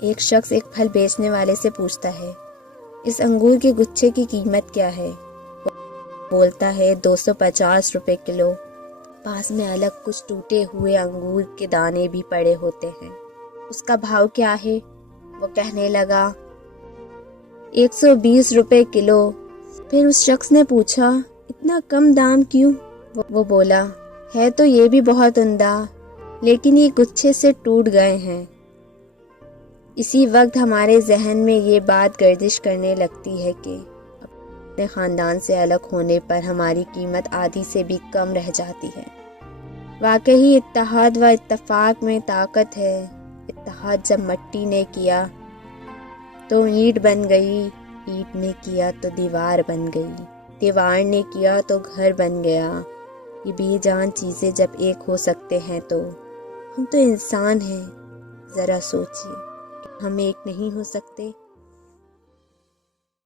ایک شخص ایک پھل بیچنے والے سے پوچھتا ہے، اس انگور کے گچھے کی قیمت کیا ہے؟ وہ بولتا ہے 250 روپے کلو۔ پاس میں الگ کچھ ٹوٹے ہوئے انگور کے دانے بھی پڑے ہوتے ہیں۔ اس کا بھاؤ کیا ہے؟ وہ کہنے لگا 120 روپے کلو۔ پھر اس شخص نے پوچھا، اتنا کم دام کیوں؟ وہ بولا، ہے تو یہ بھی بہت عمدہ، لیکن یہ گچھے سے ٹوٹ گئے ہیں۔ اسی وقت ہمارے ذہن میں یہ بات گردش کرنے لگتی ہے کہ اپنے خاندان سے الگ ہونے پر ہماری قیمت آدھی سے بھی کم رہ جاتی ہے۔ واقعی اتحاد و اتفاق میں طاقت ہے۔ اتحاد جب مٹی نے کیا تو اینٹ بن گئی، اینٹ نے کیا تو دیوار بن گئی، دیوار نے کیا تو گھر بن گیا۔ یہ بے جان چیزیں جب ایک ہو سکتے ہیں تو ہم تو انسان ہیں، ذرا سوچئے کہ ہم ایک نہیں ہو سکتے؟